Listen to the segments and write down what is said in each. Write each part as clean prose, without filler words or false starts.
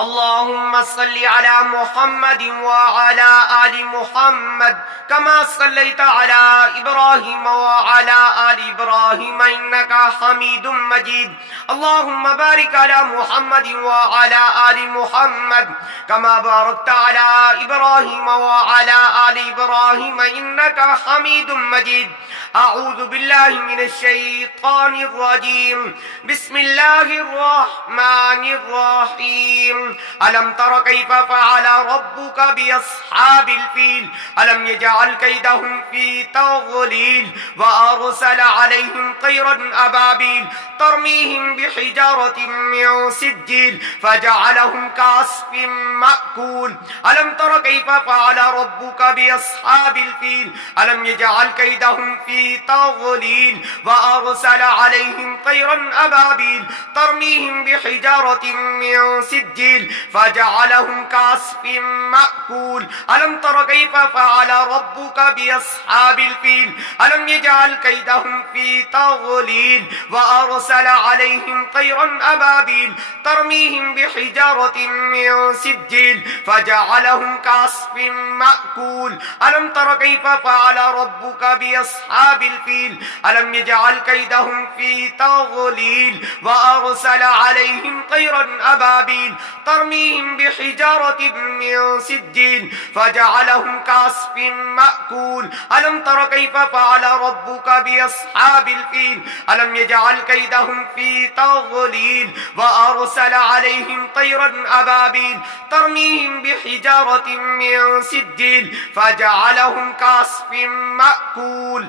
اللهم صل على محمد وعلى آل محمد كما صليت على إبراهيم وعلى آل إبراهيم إنك حميد مجيد. اللهم بارك على محمد وعلى آل محمد كما باركت على إبراهيم وعلى آل إبراهيم إنك حميد مجيد. أعوذ بالله من الشيطان الرجيم. بسم الله الرحمن الرحيم. ألم تر كيف فعل ربك بأصحاب الفيل ألم يجعل كيدهم في تضليل وأرسل عليهم طيرا أبابيل ترميهم بحجارة من سجيل فجعلهم كعصف مأكول. ألم تر كيف فعل ربك بأصحاب الفيل ألم يجعل كيدهم في تضليل وأرسل عليهم طيرا أبابيل ترميهم بحجارة من سجيل فجعلهم كعصف مأكول. ألم تر كيف فعل ربك بأصحاب الفيل ألم يجعل كيدهم في تضليل وأرسل عليهم طيرا أبابيل ترميهم بحجارة من سجيل فجعلهم كعصف مأكول. ألم تر كيف فعل ربك بأصحاب الفيل ألم يجعل كيدهم في تضليل وأرسل عليهم طيرا أبابيل ترميهم بحجارة من سجيل فجعلهم كعصف مأكول. ألم تر كيف فعل ربك بأصحاب الفيل ألم يجعل كيدهم في تضليل وأرسل عليهم طيرا أبابيل ترميهم بحجارة من سجيل فجعلهم كعصف مأكول.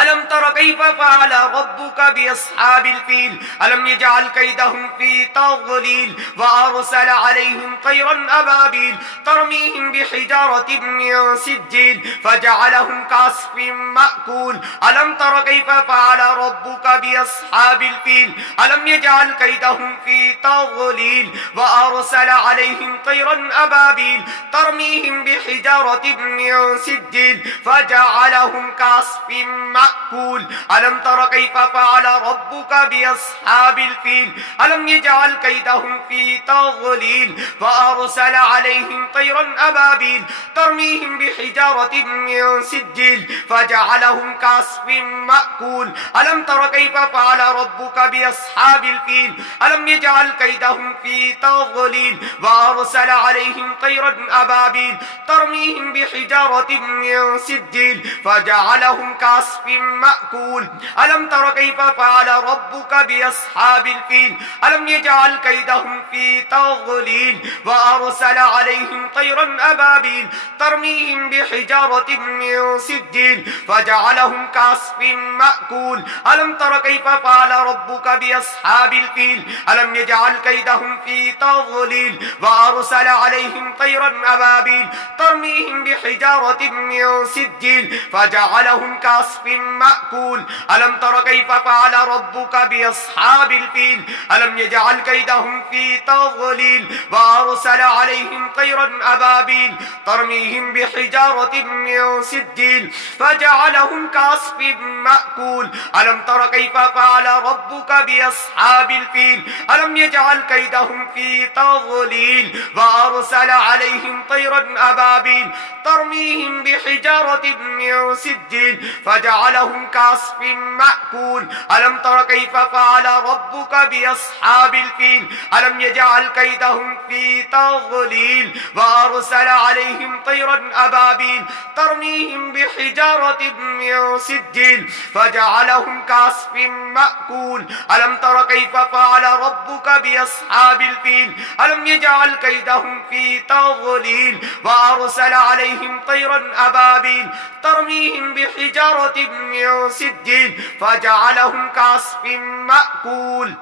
ألم تر كيف فعل ربك بأصحاب الفيل ألم يجعل كيدهم في تضليل وأرسل عليهم طيرا أبابيل ترميهم بحجارة من سجيل فجعلهم كعصف مأكول. ألم تر كيف فعل ربك بأصحاب الفيل ألم يجعل كيدهم في تضليل وأرسل عليهم طيرا أبابيل ترميهم بحجارة من سجيل فجعلهم كعصف مأكول. ألم تر كيف فعل ربك بأصحاب الفيل ألم يجعل كيدهم في تضليل وأرسل عليهم طيرا أبابيل ترميهم بحجارة من سجيل فجعلهم كعصف مأكول. ألم تر كيف فعل ربك بأصحاب الفيل ألم يجعل كيدهم في تضليل وأرسل عليهم طيرا أبابيل ترميهم بحجارة من سجيل فجعلهم كعصف مأكول. ألم تر كيف فعل ربك بأصحاب الفيل ألم يجعل كيدهم في تضليل وأرسل عليهم طيرا أبابيل ترميهم بحجارة من سجيل فجعلهم كعصف مأكول. ألم تر كيف فعل ربك بأصحاب الفيل ألم يجعل كيدهم في تضليل وأرسل عليهم طيرا أبابيل ترميهم بحجارة من سجيل فجعلهم كعصف مأكول. ألم تر كيف فعل ربك بأصحاب الفيل ألم يجعل كيدهم في تضليل وأرسل عليهم طيرا أبابيل ترميهم بحجارة من سجيل فجعلهم كعصف مأكول. ألم تر كيف فعل ربك بأصحاب الفيل ألم يجعل كيدهم في تضليل وأرسل عليهم طيرا أبابيل ترميهم بحجارة من سجيل فجعلهم كعصف مأكول. ألم تر كيف فعل ربك بأصحاب الفيل ألم يجعل كيدهم في تضليل وأرسل عليهم طيرا أبابيل ترميهم بحجارة من سجيل فجعلهم كعصف مأكول. ألم تر كيف فعل ربك بأصحاب الفيل ألم يجعل كيدهم في تضليل وأرسل عليهم طيرا أبابيل ترميهم بحجارة من سجيل فجعلهم كعصف مأكول.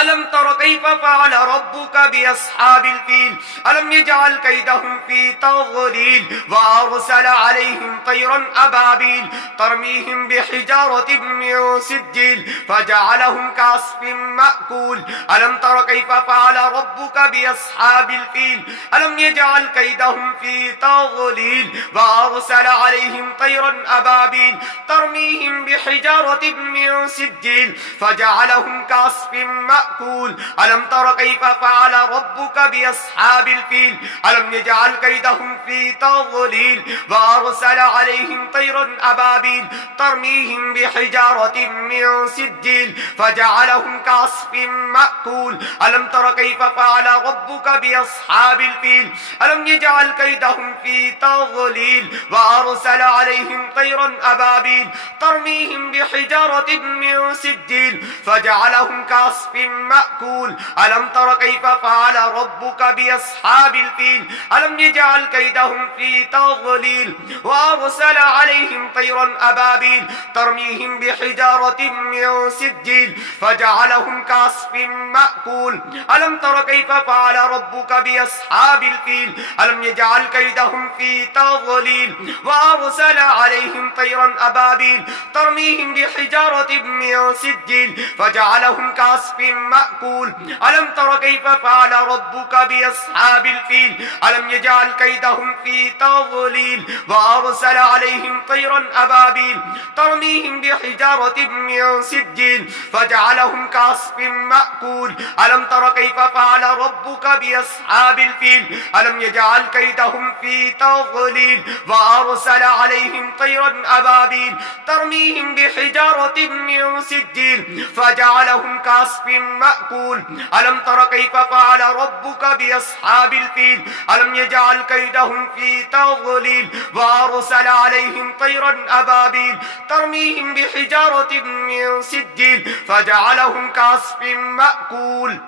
ألم تر كيف فعل ربك بأصحاب الفيل ألم يجعل كيدهم في تضليل وأرسل عليهم طيرا أبابيل ترميهم بحجارة من سجيل فجعلهم كعصف مأكول. ألم تر كيف فعل ربك بأصحاب الفيل ألم يجعل كيدهم في تضليل وأرسل عليهم طيرا أبابيل ترميهم بحجارة من سجيل فجعلهم كعصف مأكول ألم تر كيف فعل ربك بأصحاب الفيل ألم يجعل كيدهم في تضليل وأرسل عليهم طيرا أبابيل ترميهم بحجارة من سجيل فجعلهم كعصف مأكول ألم تر كيف فعل ربك بأصحاب الفيل ألم يجعل كيدهم في تضليل وأرسل عليهم طيرا أبابيل ترميهم بحجارة من سجيل فجعلهم كعصف مأكول ألم تر كيف فعل ربك بأصحاب الفيل ألم يجعل كيدهم في تضليل وأرسل عليهم طيرا أبابيل ترميهم بحجارة من سجيل فجعلهم كعصف مأكول ألم تر كيف فعل ربك بأصحاب الفيل ألم يجعل كيدهم في تضليل وأرسل عليهم طيرا أبابيل ترميهم بحجارة من سجيل فجعلهم كعصف مأكول ألم تر كيف فعل ربك بأصحاب الفيل ألم يجعل كيدهم في تضليل وأرسل عليهم طيرا أبابيل ترميهم بحجارة من سجيل فجعلهم كعصف مأكول ألم تر كيف فعل ربك بأصحاب الفيل ألم يجعل كيدهم في تضليل وأرسل عليهم طيرا أبابيل ترميهم بحجارة من سجيل فجعلهم كعصف مأكول ألم تر كيف فعل ربك بأصحاب الفيل ألم يجعل كيدهم في تضليل وأرسل عليهم طيرا أبابيل ترميهم بحجارة من سجيل فجعلهم كعصف مأكول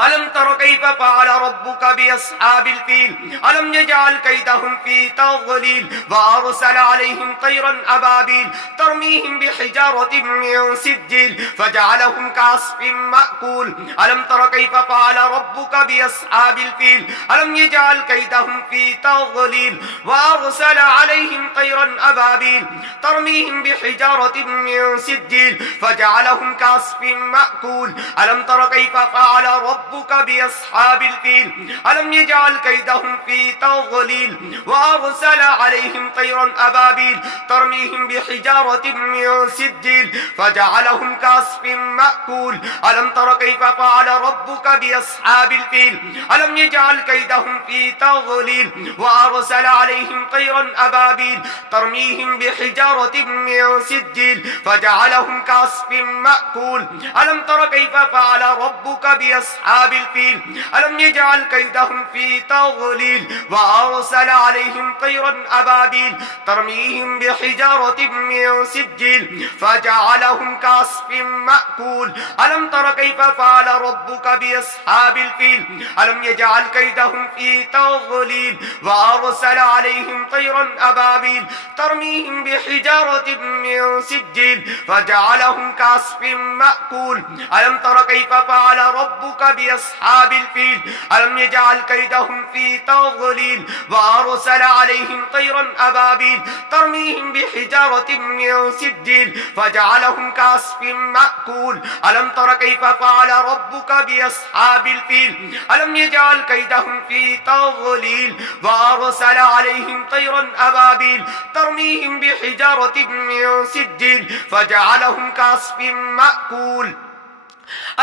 ألم تر كيف فعل ربك بأصحاب الفيل ألم يجعل كيدهم في تضليل وأرسل عليهم طيرا أبابيل ترميهم بحجارة من سجيل فجعلهم كعصف مأكول ألم تر كيف فعل ربك بأصحاب الفيل ألم يجعل كيدهم في تضليل وأرسل عليهم طيرا أبابيل ترميهم بحجارة من سجيل فجعلهم كعصف مأكول ألم تر كيف فعل ربك بأصحاب الفيل ألم يجعل كيدهم في تضليل وأرسل عليهم طيرا أبابيل ترميهم بحجارة من سجيل فجعلهم كعصف مأكول ألم تر كيف فعل ربك بأصحاب الفيل ألم يجعل كيدهم في تضليل وأرسل عليهم طيرا أبابيل ترميهم بحجارة من سجيل فجعلهم كعصف مأكول ألم تر كيف فعل ربك بأصحاب الفيل ألم يجعل كيدهم في تضليل وأرسل عليهم طيرا أبابيل ترميهم بحجارة من سجيل فجعلهم كعصف مأكول ألم تر كيف فعل ربك بأصحاب الفيل ألم يجعل كيدهم في تضليل وأرسل عليهم طيرا أبابيل ترميهم بحجارة من سجيل فجعلهم كعصف مأكول ألم تر كيف فعل ربك بأصحاب الفيل ألم يجعل كيدهم في تضليل وأرسل عليهم طيرا أبابيل ترميهم بحجارة من سجيل فجعلهم كعصف مأكول ألم تر كيف فعل ربك بأصحاب الفيل ألم يجعل كيدهم في تضليل وأرسل عليهم طيرا أبابيل ترميهم بحجارة من سجيل فجعلهم كعصف مأكول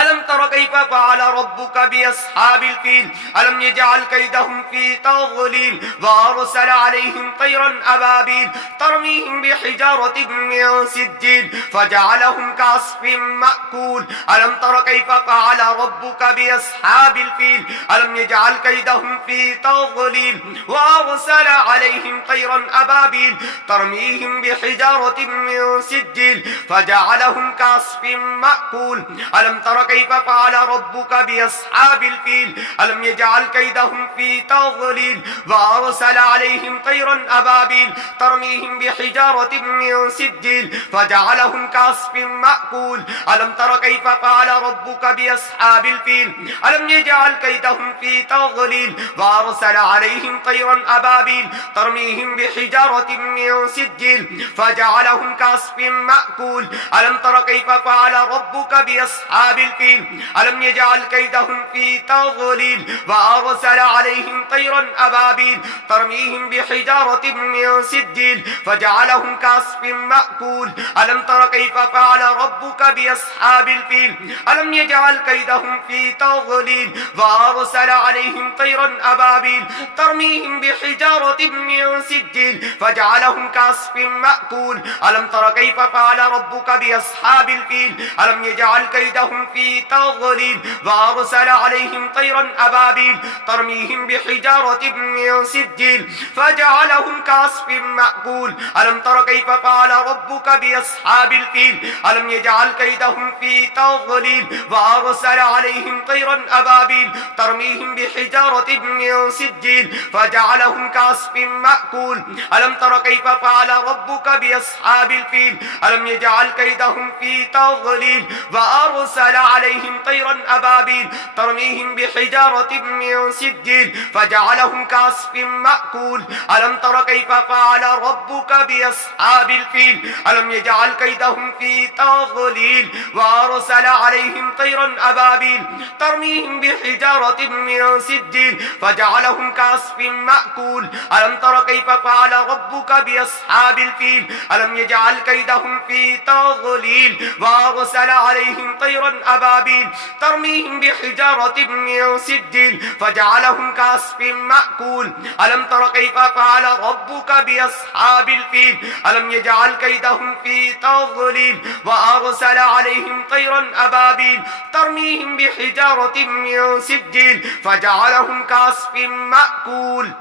ألم تر كيف فعل ربك بأصحاب الفيل ألم يجعل كيدهم في تضليل وأرسل عليهم طيرا أبابيل ترميهم بحجارة من سجيل فجعلهم كعصف مأكول ألم تر كيف فعل ربك بأصحاب الفيل ألم يجعل كيدهم في تضليل وأرسل عليهم طيرا أبابيل ترميهم بحجارة من سجيل فجعلهم كعصف مأكول ألم تر كيف فعل ربك بأصحاب الفيل ألم يجعل كيدهم في تضليل وأرسل عليهم طيرا أبابيل ترميهم بحجارة من سجيل فجعلهم كعصف مأكول ألم تر كيف فعل ربك بأصحاب الفيل ألم يجعل كيدهم في تضليل وأرسل عليهم طيرا أبابيل ترميهم بحجارة من سجيل فجعلهم كعصف مأكول ألم تر كيف فعل ربك بأصحاب بأصحاب الفيل ألم يجعل كيدهم في تضليل وأرسل عليهم طيرا أبابيل ترميهم بحجارة من سجيل فجعلهم كعصف مأكول ألم تر كيف فعل ربك بأصحاب الفيل ألم يجعل كيدهم في تضليل وأرسل عليهم طيرا أبابيل ترميهم بحجارة من سجيل فجعلهم كعصف مأكول ألم تر كيف فعل ربك بأصحاب الفيل ألم يجعل كيدهم في تضليل وأرسل عليهم طيرا أبابيل ترميهم بحجارة من سجيل فجعلهم كعصف مأكول ألم تر كيف فعل ربك بأصحاب الفيل ألم يجعل كيدهم في تضليل وأرسل عليهم طيرا أبابيل ترميهم بحجارة من سجيل فجعلهم كعصف مأكول ألم تر كيف فعل ربك بأصحاب الفيل ألم يجعل كيدهم في تضليل وأرسل عليهم طيرا أبابيل ترميهم بحجارة من سجيل فجعلهم كعصف مأكول ألم تر كيف فعل ربك بأصحاب الفيل ألم يجعل كيدهم في تضليل وأرسل عليهم طيرا أبابيل ترميهم بحجارة من سجيل فجعلهم كعصف مأكول ألم تر كيف فعل ربك بأصحاب الفيل ألم يجعل كيدهم في تضليل وأرسل عليهم طيرا أبابيل ترميهم بحجارة من سجيل فجعلهم كعصف مأكول ألم تر كيف فعل ربك بأصحاب الفيل ألم يجعل كيدهم في تضليل وأرسل عليهم طيرا أبابيل ترميهم بحجارة من سجيل فجعلهم كعصف مأكول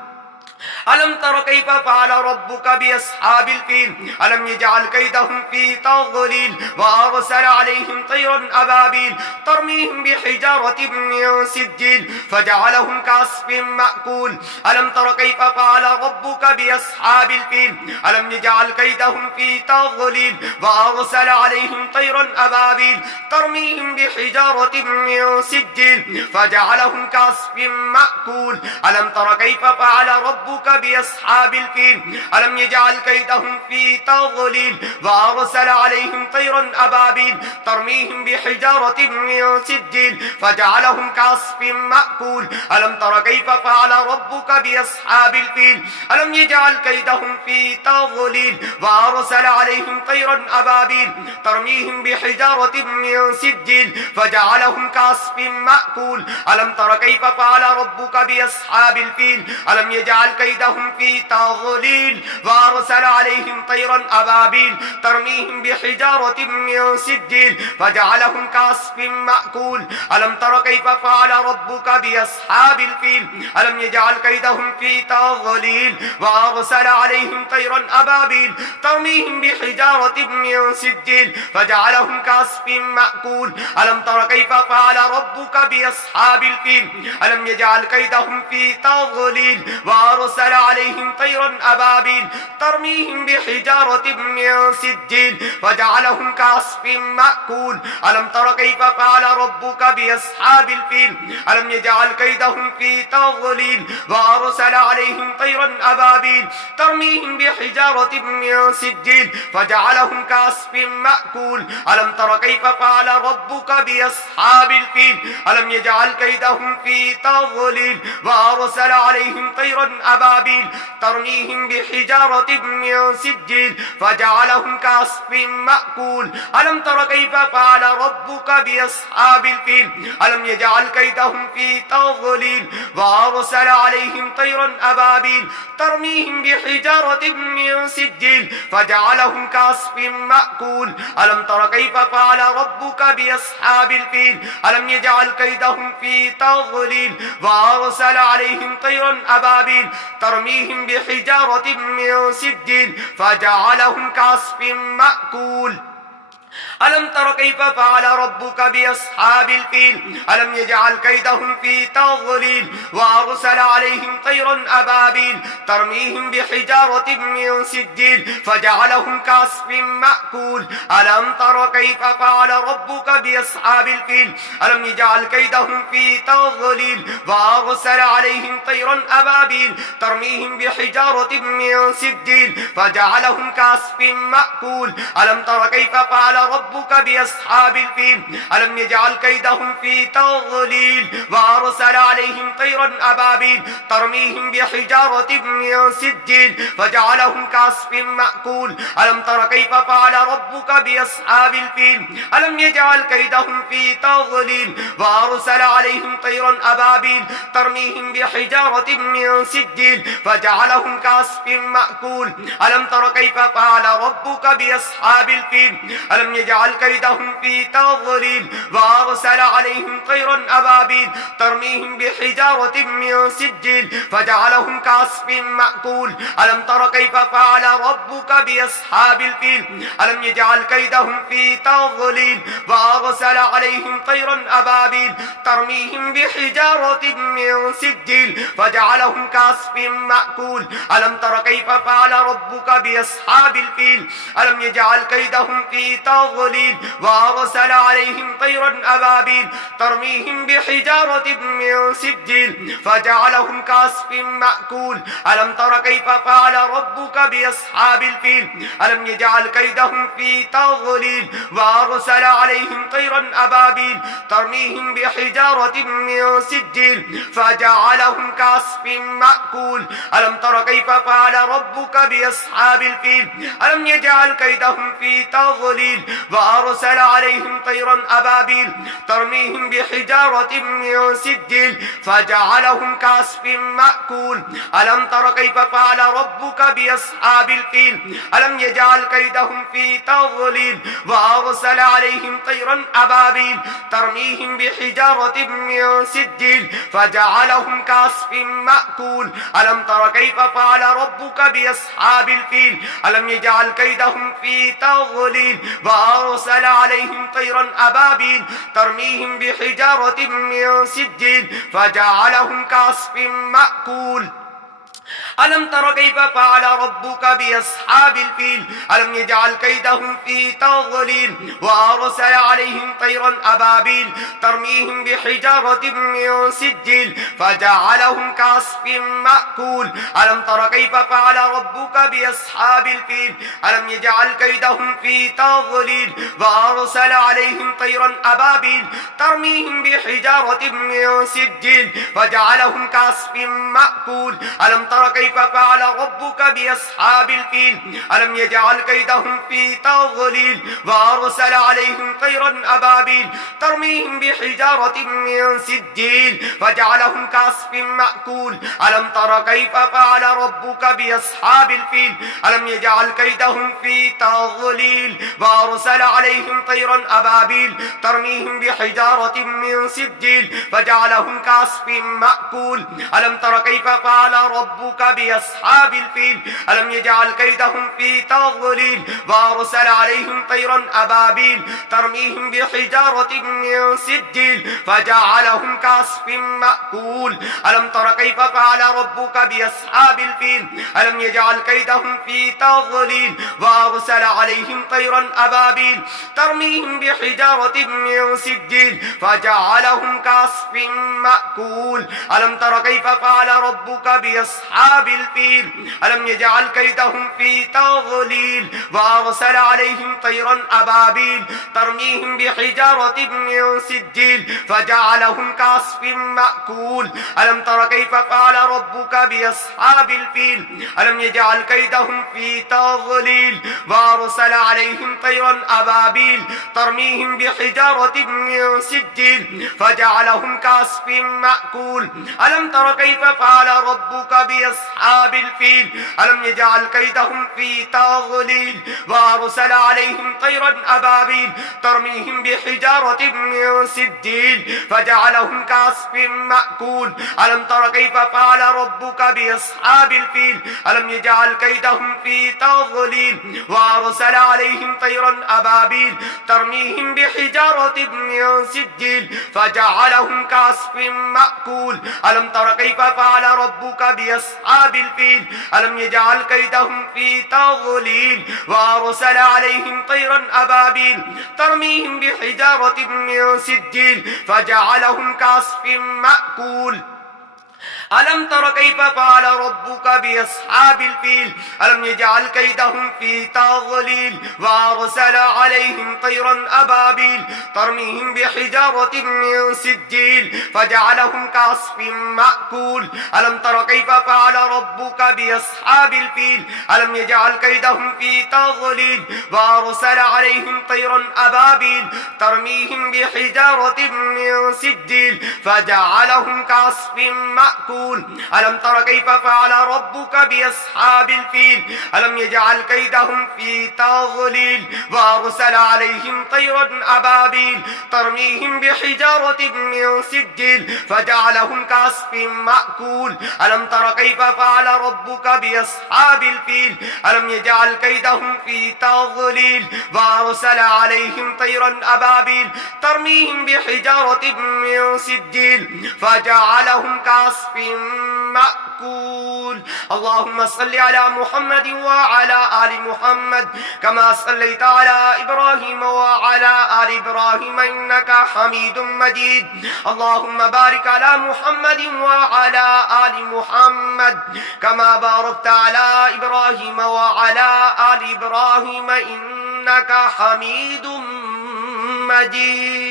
ألم تر كيف فعل ربك بأصحاب الفيل ألم يجعل كيدهم في تضليل وأرسل عليهم طيرا أبابيل ترميهم بحجارة من سجيل فجعلهم كعصف مأكول ألم تر كيف فعل ربك بأصحاب الفيل ألم يجعل كيدهم في تضليل وأرسل عليهم طيرا أبابيل ترميهم بحجارة من سجيل فجعلهم كعصف مأكول ألم تر كيف فعل ربك بأصحاب الفيل ألم يجعل كيدهم في تضليل وأرسل عليهم طيرا أبابيل ترميهم بحجارة من سجيل فجعلهم كعصف مأكول ألم تر كيف فعل ربك بأصحاب الفيل ألم يجعل كيدهم في تضليل وأرسل عليهم طيرا أبابيل ترميهم بحجارة من سجيل فجعلهم كعصف مأكول ألم تر كيف فعل ربك بأصحاب الفيل ألم يجعل كيدهم في تضليل وأرسل عليهم طيرا أبابيل ترميهم بحجارة من سجيل فجعلهم كعصف مأكول ألم تر كيف فعل ربك بأصحاب الفيل ألم يجعل كيدهم في تضليل وأرسل عليهم طيرا أبابيل ترميهم بحجارة من سجيل فجعلهم كعصف مأكول ألم تر كيف فعل ربك بأصحاب الفيل ألم يجعل كيدهم في تضليل وأرسل عليهم طيرا أبابيل ترميهم بحجارة من سجيل فجعلهم كعصف مأكول ألم تر كيف فعل ربك بأصحاب الفيل ألم يجعل كيدهم في تضليل وأرسل عليهم طيرا أبابيل ترميهم بحجارة من سجيل فجعلهم كعصف مأكول ألم تر كيف فعل ربك بأصحاب الفيل ألم يجعل كيدهم في تضليل وأرسل عليهم طيرا أبابيل ترميهم بحجارة من سجيل فجعلهم كعصف مأكول ألم تر كيف فعل ربك بأصحاب الفيل ألم يجعل كيدهم في تضليل وأرسل عليهم طيرا أبابيل ترميهم بحجارة من سجيل فجعلهم كعصف مأكول ألم تر كيف فعل ربك بأصحاب الفيل ألم يجعل كيدهم في تضليل وأرسل عليهم طيرا أبابيل ترميهم بحجارة من سجيل فجعلهم كعصف مأكول ألم تر كيف فعل ربك بأصحاب الفيل ألم يجعل كيدهم في تضليل وأرسل عليهم طيرا أبابيل ترميهم بحجارة من سجيل فجعلهم كعصف مأكول ألم تر كيف فعل ربك بأصحاب الفيل ألم يجعل كيدهم في تضليل وأرسل عليهم طيرا أبابيل ترميهم بحجارة من سجيل فجعلهم كعصف مأكول ألم تر كيف فعل ربك ربك بأصحاب الفيل ألم يجعل كيدهم في تضليل وأرسل عليهم طيرا أبابيل ترميهم بحجارة من سجيل فجعلهم كعصف مأكول ألم تر كيف فعل ربك بأصحاب الفيل ألم يجعل كيدهم في تضليل وأرسل عليهم طيرا أبابيل ترميهم بحجارة من سجيل فجعلهم كعصف مأكول ألم تر كيف فعل ربك بأصحاب الفيل ألم يجعل كيدهم في تضليل وأرسل عليهم طيرا أبابيل ترميهم بحجارة من سجيل فجعلهم كعصف مأكول ألم تر كيف فعل ربك بأصحاب الفيل ألم يجعل كيدهم في تضليل وأرسل عليهم طيرا أبابيل ترميهم بحجارة من سجيل فجعلهم كعصف مأكول ألم تر كيف فعل ربك بأصحاب الفيل ألم يجعل كيدهم في تضليل وأرسل عليهم طيرا أبابيل ترميهم بحجارة من سجيل فجعلهم كعصف مأكول ألم تر كيف فعل ربك بأصحاب الفيل ألم يجعل كيدهم في تضليل وأرسل عليهم طيرا أبابيل ترميهم بحجارة من سجيل فجعلهم كعصف مأكول ألم تر كيف فعل ربك بأصحاب الفيل ألم يجعل كيدهم في تضليل وأرسل عليهم طيرا أبابيل ترميهم بحجارة من سجيل فجعلهم كعصف مأكول ألم تر كيف فعل ربك بأصحاب الفيل ألم يجعل كيدهم في تضليل وأرسل عليهم طيرا أبابيل ترميهم بحجارة من سجيل فجعلهم كعصف مأكول ألم تر كيف فعل ربك بأصحاب الفيل ألم يجعل كيدهم في تضليل وأرسل عليهم طيرا أبابيل ترميهم بحجارة من سجيل فجعلهم كعصف مأكول ألم تر كيف فعل ربك بأصحاب الفيل ألم يجعل كيدهم في تضليل وأرسل عليهم طيرا أبابيل ترميهم بحجارة من سجيل فجعلهم كعصف مأكول ألم تر كيف فعل ربك بأصحاب الفيل ألم يجعل كيدهم في تضليل وأرسل عليهم طيرا أبابيل ترميهم بحجارة من سجيل فجعلهم كعصف مأكول ألم تر كيف فعل ربك بأصحاب الفيل ألم يجعل كيدهم في تضليل وأرسل عليهم طيرا أبابيل ترميهم بحجارة من سجيل فجعلهم كعصف مأكول ألم تر كيف فعل ربك بأصحاب الفيل ألم يجعل كيدهم في تضليل وأرسل عليهم طيرا أبابيل ترميهم بحجارة من سجيل فجعلهم كعصف مأكول ألم تر كيف فعل ربك بأصحاب الفيل ألم يجعل كيدهم في تضليل وأرسل عليهم طيرا أبابيل ترميهم بحجارة من سجيل فجعلهم كعصف مأكول ألم تر كيف فعل ربك بأصحاب الفيل ألم يجعل كيدهم في تضليل وأرسل عليهم طيرا أبابيل ترميهم بحجارة من سجيل فجعلهم كعصف مأكول ألم تر كيف فعل ربك بأصحاب الفيل ألم يجعل كيدهم في تضليل وأرسل عليهم طيرا أبابيل ترميهم بحجارة من سجيل فجعلهم كعصف مأكول ألم تر كيف فعل ربك بأصحاب الفيل ألم يجعل كيدهم في تضليل وأرسل عليهم طيرا أبابيل ترميهم بحجارة من سجيل فجعلهم كعصف مأكول ألم تر كيف فعل ربك بأصحاب الفيل ألم يجعل كيدهم في تضليل وأرسل عليهم طيرا أبابيل ترميهم بحجارة من سجيل فجعلهم كعصف مأكول ألم تر كيف فعل ربك بأصحاب الفيل ألم يجعل كيدهم في تضليل وأرسل عليهم طيرا أبابيل ترميهم بحجارة من سجيل فجعلهم كعصف مأكول ألم تر كيف فعل ربك بأصحاب الفيل ألم يجعل كيدهم في تضليل وأرسل عليهم طيرا أبابيل ترميهم بحجارة من سجيل فجعلهم كعصف مأكول ألم تر كيف فعل ربك بأصحاب الفيل ألم يجعل كيدهم في تضليل وأرسل عليهم طيرا أبابيل ترميهم بحجارة من سجيل فجعلهم كعصف مأكول ألم تر كيف فعل ربك بأصحاب الفيل ألم يجعل كيدهم في تضليل وأرسل عليهم طيرا أبابيل ترميهم بحجارة من سجيل فجعلهم كعصف مأكول ألم تر كيف فعل ربك بأصحاب الفيل ألم يجعل كيدهم في تضليل وأرسل عليهم طيرا أبابيل ترميهم بحجارة من سجيل فجعلهم كعصف مأكول ألم تر كيف فعل ربك بأصحاب الفيل ألم يجعل كيدهم في تضليل وأرسل عليهم طيرا أبابيل ترميهم بحجارة من سجيل فجعلهم كعصف مأكول اللهم صل على محمد وعلى آل محمد كما صليت على إبراهيم وعلى آل إبراهيم إنك حميد مجيد اللهم بارك على محمد وعلى آل محمد كما باركت على إبراهيم وعلى آل إبراهيم إنك حميد مجيد